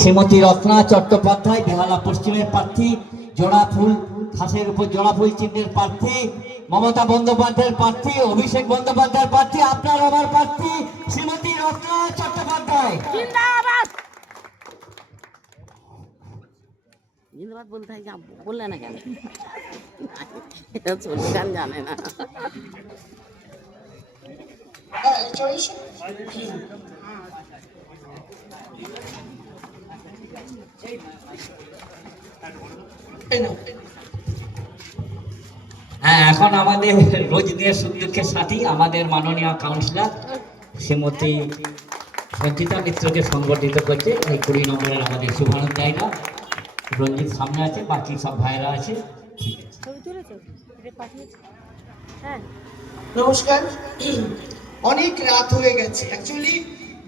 শ্রীমতী রত্না চট্টোপাধ্যায় বেহালা পশ্চিমের প্রার্থী, জোড়া ফুল খাসের উপর জোড়া ফুল চিহ্নের প্রার্থী, মমতা বন্দ্যোপাধ্যায়ের প্রার্থী, অভিষেক বন্দ্যোপাধ্যায়ের প্রার্থী, আপনার আমার প্রার্থী শ্রীমতী রত্না চট্টোপাধ্যায়। জিন্দাবাদ বলতে হয়, বললে না কেন? এটা চলছে গান জানে না। হ্যাঁ, এখন আমাদের রোজদের সুন্দরকে সাথী আমাদের মাননীয় কাউন্সিলর শ্রীমতী সঞ্চিতা মিত্রকে সংগঠিত করছে। এই 20 নম্বরের আমাদের শুভানুধ্যায়ীরা, রঞ্জিত সামনে আছে, বাকি সব ভাইরা আছে। নমস্কার। অনেক রাত হয়ে গেছে। অ্যাকচুয়ালি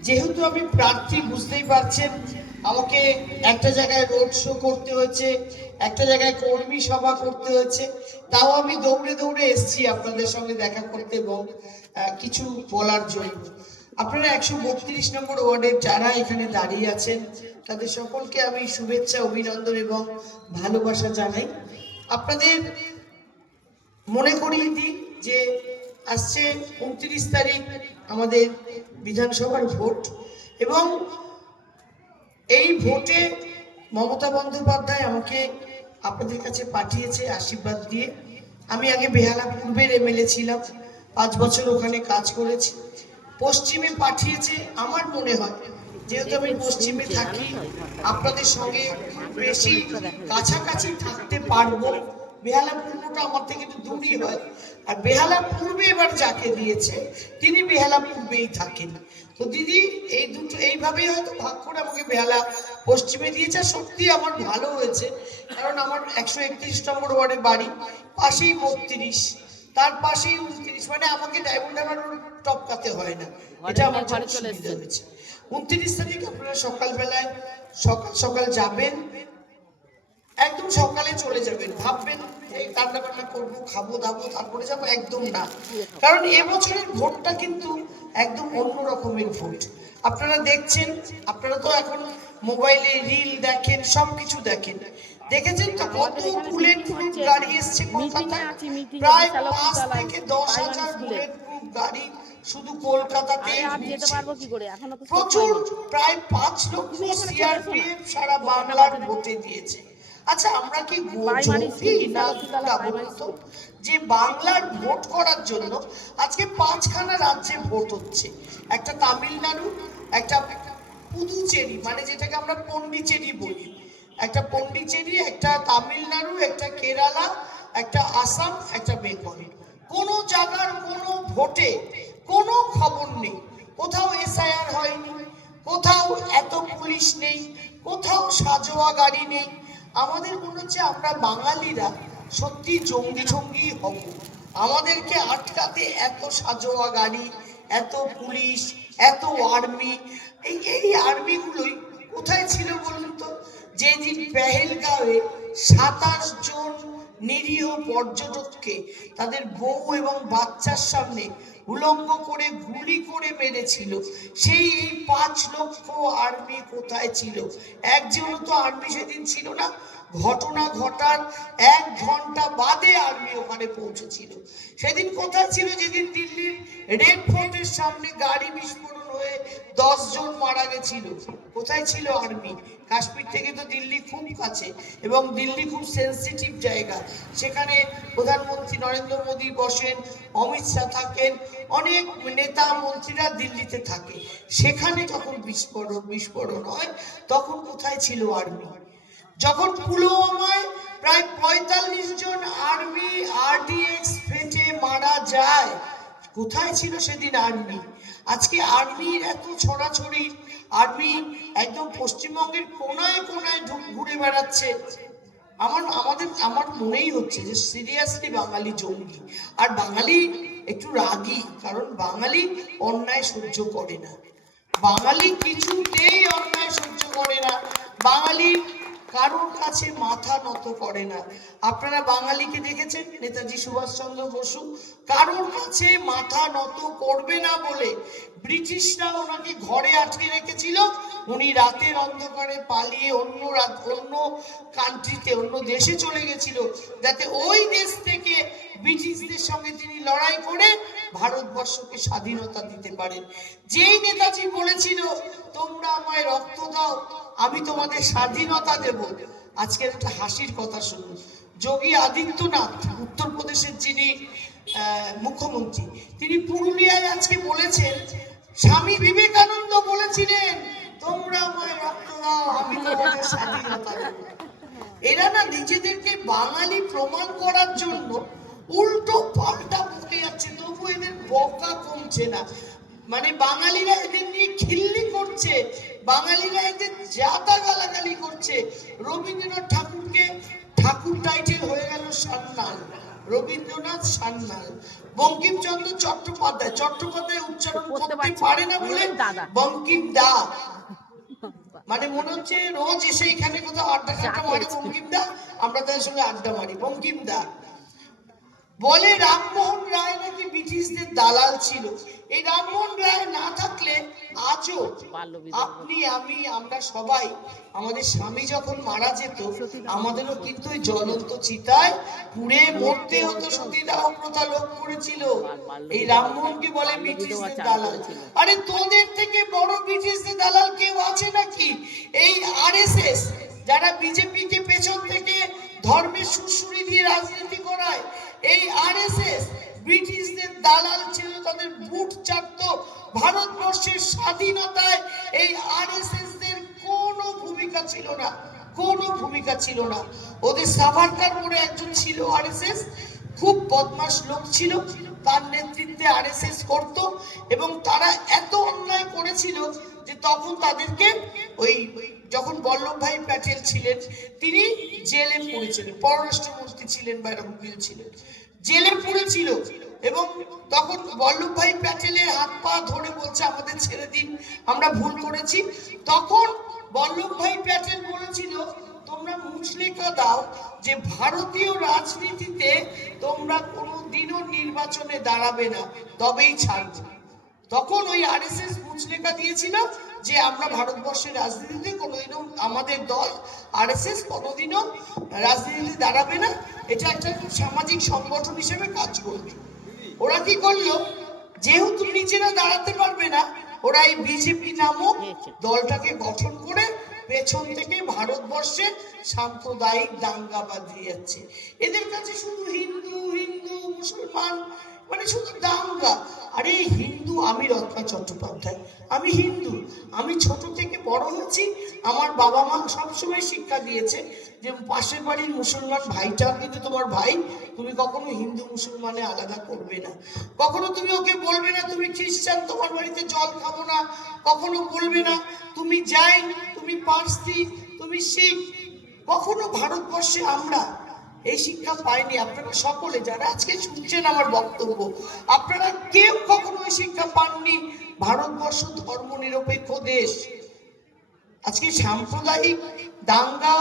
যেহেতু আমি প্রার্থী, বুঝতেই পারছেন আমাকে একটা জায়গায় রোড শো করতে হয়েছে, একটা জায়গায় কর্মী সভা করতে হয়েছে, তাও আমি দৌড়ে দৌড়ে এসেছি আপনাদের সঙ্গে দেখা করতে এবং কিছু বলার জন্য। আপনারা 132 নম্বর ওয়ার্ডের যারা এখানে দাঁড়িয়ে আছেন তাদের সকলকে আমি শুভেচ্ছা, অভিনন্দন এবং ভালোবাসা জানাই। আপনাদের মনে করিয়ে দিই যে আসছে 29 তারিখ আমাদের বিধানসভার ভোট এবং এই ভোটে মমতা বন্দ্যোপাধ্যায় আমাকে আপনাদের কাছে পাঠিয়েছে আশীর্বাদ দিয়ে। আমি আগে বেহালা পূর্বের এমএলএ ছিলাম, 5 বছর ওখানে কাজ করেছি। পশ্চিমে পাঠিয়েছে, আমার মনে হয় যেহেতু আমি পশ্চিমে থাকি আপনাদের সঙ্গে বেশি কাছাকাছি থাকতে পারবো। বেহালা পূর্বটা আমার থেকে একটু দূরই হয়, আর বেহালা পূর্বে এবার যাকে দিয়েছে তিনি বেহালা পূর্বেই থাকেন। তো দিদি এই দুটো এইভাবেই হয়তো ভাগ করে আমাকে বেহালা পশ্চিমে দিয়েছে। সত্যি আমার ভালো হয়েছে, কারণ আমার 131 নম্বর ওয়ার্ডে বাড়ি, পাশেই 32, তার পাশেই 29, মানে আমাকে ডায়মন্ড হারবার টপকাতে হয় না। এটা আমার জন্য সুবিধা হয়েছে। 29 তারিখ আপনারা সকালবেলায় সকাল সকাল যাবেন, একদম সকালে চলে যাবেন। ভাববেন এই রান্না বান্না করবো, খাবো দাবো তারপরে যাবো, একদম না। কারণ এবছরের ভোটটা কিন্তু একদম অন্য রকমের ভোট। আপনারা দেখছেন, আপনারা তো এখন মোবাইলে রিল দেখেন, সবকিছু দেখেন, দেখেছেন তো কত বুলেট প্রুফ গাড়ি এসছে কলকাতায়। প্রায় 5 থেকে 10,000 বুলেট প্রুফ গাড়ি শুধু কলকাতাতে প্রচুর, প্রায় 5 লক্ষ সিআরপিএফ সারা বাংলার ভোটে দিয়েছে। আচ্ছা, আমরা কি যে বাংলার ভোট করার জন্য আজকে 5খানা রাজ্যে ভোট হচ্ছে? একটা তামিলনাড়ু, একটা পুদুচেরি, মানে যেটাকে আমরা পন্ডিচেরি বলি, একটা পন্ডিচেরি, একটা তামিলনাড়ু, একটা কেরালা, একটা আসাম, একটা বেঙ্গল। কোনো জায়গার কোনো ভোটে কোনো খবর নেই, কোথাও এসআইআর হয়নি, কোথাও এত পুলিশ নেই, কোথাও সাজোয়া গাড়ি নেই। আমাদের মনে হচ্ছে আমরা বাঙালিরা সত্যি জঙ্গি জঙ্গি হব। আমাদেরকে আটকাতে এত সাজোয়া গাড়ি, এত পুলিশ, এত আর্মি। এই আর্মিগুলোই কোথায় ছিল বলুন তো? যেদিন পেহেলগাঁওয়ে 27 জন নিরীহ পর্যটককে তাদের বউ এবং বাচ্চার সামনে উলঙ্গ করে গুলি করে মেরেছিল, সেই 5 লক্ষ আর্মি কোথায় ছিল? একজনও তো আর্মি সেদিন ছিল না। ঘটনা ঘটার 1 ঘন্টা বাদে আর্মি ওখানে পৌঁছেছিল। সেদিন কোথায় ছিল যেদিন দিল্লির রেড ফোর্টের সামনে গাড়ি বিস্ফোরণ হয়ে 10 জন মারা গেছিল? কোথায় ছিল আর্মি? কাশ্মীর থেকে তো দিল্লি খুব কাছে এবং দিল্লি খুব সেন্সিটিভ জায়গা। সেখানে প্রধানমন্ত্রী নরেন্দ্র মোদী বসেন, অমিত শাহ থাকেন, অনেক নেতা মন্ত্রীরা দিল্লিতে থাকে। সেখানে যখন বিস্ফোরণ হয় তখন কোথায় ছিল আর্মি? যখন পুলওয়ামায় প্রায় 45 জন আর্মি আরডিএক্স ফেটে মারা যায়, কোথায় ছিল সেদিন আর্মি? আজকে আর্মির এত ছড়াছড়ি, আর্মি একদম পশ্চিমবঙ্গের কোনায় কোনায় ঘুরে বেড়াচ্ছে। আমার মনেই হচ্ছে যে সিরিয়াসলি বাঙালি জঙ্গি। আর বাঙালি একটু রাগী, কারণ বাঙালি অন্যায় সহ্য করে না। বাঙালি কিছুতেই অন্যায় সহ্য করে না। বাঙালি কারোর কাছে মাথা নত করে না। আপনারা বাঙালিকে দেখেছেন, নেতাজি সুভাষচন্দ্র বসু কারোর কাছে মাথা নত করবে না বলে ব্রিটিশরা ওনাকে ঘরে আটকে রেখেছিল। উনি রাতের অন্ধকারে পালিয়ে অন্য কান্ট্রিতে, অন্য দেশে চলে গেছিল, যাতে ওই দেশ থেকে ব্রিটিশদের সঙ্গে তিনি লড়াই করে ভারতবর্ষকে স্বাধীনতা দিতে পারেন। যেই নেতাজি বলেছিল তোমরা আমায় রক্ত দাও, আমি তোমাদের স্বাধীনতা দেব। আজকের একটা হাসির কথা শুনুন। যোগী আদিত্যনাথ, উত্তরপ্রদেশের যিনি মুখ্যমন্ত্রী, তিনি পুরুলিয়ায় আজকে বলেছেন স্বামী বিবেকানন্দ বলেছিলেন তোমরা আমায় রক্ত দাও, আমি তোমাদের স্বাধীনতা দেব। এরা না নিজেদেরকে বাঙালি প্রমাণ করার জন্য উল্টো পাল্টা বকে যাচ্ছে, তবু এদের বকা কমছে না। মানে বাঙালিরা এদের নিয়ে খিল্লি করছে, বাঙালিরা এদের জাতা গালাগালি করছে। রবীন্দ্রনাথ ঠাকুরকে ঠাকুর টাইটেল হয়ে গেল সান্যাল, রবীন্দ্রনাথ সান্যাল। বঙ্কিমচন্দ্র চট্টোপাধ্যায়, চট্টোপাধ্যায় উচ্চারণ করতে পারে না বলে বঙ্কিম দা, মানে মনে হচ্ছে রোজ এসে এখানে কোথাও আড্ডা টাড্ডা মারি বঙ্কিম দা, আমরা তাদের সঙ্গে আড্ডা মারি বঙ্কিম দা। বলে রামমোহন রায় নাকি ব্রিটিশদের দালাল ছিল। এই রামমোহন রায় না থাকলে আজও আপনি, আমি, আমরা সবাই, আমাদের স্বামী যখন মারা যেত আমাদেরও কিন্তু ওই জ্বলন্ত চিতায় পুড়ে মরতে হতো। সতীদাহ প্রথা লোপ করেছিল। এই রামমোহনকে বলে ব্রিটিশদের দালাল। আরে তোদের থেকে বড় ব্রিটিশদের দালাল কেউ আছে নাকি? এই আরএসএস যারা বিজেপি কে পেছন থেকে ধর্মের সুরসুরি দিয়ে রাজনীতি করায়, এই আরএসএস ব্রিটিশদের দালাল ছিল, তাদের বুট চাটতো। ভারতবর্ষের স্বাধীনতায় এই আরএসএস দের কোনো ভূমিকা ছিল না, কোনো ভূমিকা ছিল না। ওদের সাভারকার বলে একজন ছিল আরএসএস, খুব বদমাশ লোক ছিল, তার নেতৃত্বে আরএসএস করত। এবং তারা এত অন্যায় করেছিল যে তখন তাদেরকে ওই যখন বল্লভভাই প্যাটেল ছিলেন তিনি জেলে পড়েছিলেন, পররাষ্ট্রমন্ত্রী ছিলেন বা এরকম কিছু ছিলেন, জেলে পড়েছিল। এবং তখন বল্লভভাই প্যাটেলের হাত পা ধরে বলছে আমাদের ছেড়ে দিন, আমরা ভুল করেছি। তখন বল্লভভাই প্যাটেল বলেছিল তোমরা মুচলেকা দাও যে ভারতীয় রাজনীতিতে তোমরা কোনোদিনও নির্বাচনে দাঁড়াবে না, তবেই ছাড়বে। তখন ওই আরএসএস মুচলেকা দিয়েছিল যে আমরা ভারতবর্ষের রাজনীতিতে কোনোদিনও, আমাদের দল আরএসএস কোনোদিনও রাজনীতিতে দাঁড়াবে না, এটা একটা সামাজিক সংগঠন হিসেবে কাজ করবে। ওরা কি করলো, যেহেতু নিজেরা দাঁড়াতে পারবে না, ওরা এই বিজেপি নামক দলটাকে গঠন করে পেছন থেকে ভারতবর্ষে সাম্প্রদায়িক দাঙ্গা বাঁধিয়ে যাচ্ছে। এদের কাছে শুধু হিন্দু হিন্দু মুসলমান, মানে শুধু দাঙ্গা। আরে হিন্দু, আমি রত্না চট্টোপাধ্যায়, আমি হিন্দু, আমি ছোট থেকে বড় হয়েছি, আমার বাবা মা সবসময় শিক্ষা দিয়েছে যে পাশের বাড়ির মুসলমান ভাইটা কিন্তু তোমার ভাই, তুমি কখনো হিন্দু মুসলমানে আলাদা করবে না, কখনো তুমি ওকে বলবে না তুমি খ্রিস্টান তোমার বাড়িতে জল খাবো না, কখনো বলবে না তুমি জৈন, তুমি পার্সি, তুমি শিখ। কখনো ভারতবর্ষে আমরা এই শিক্ষা পাইনি। আপনারা সকলে যারা আজকে শুনছেন আমার বক্তব্য, আপনারা কেউ কখনো এই শিক্ষা পাননি। ভারতবর্ষ ধর্মনিরপেক্ষ দেশ। আজকে সাম্প্রদায়িক দাঙ্গা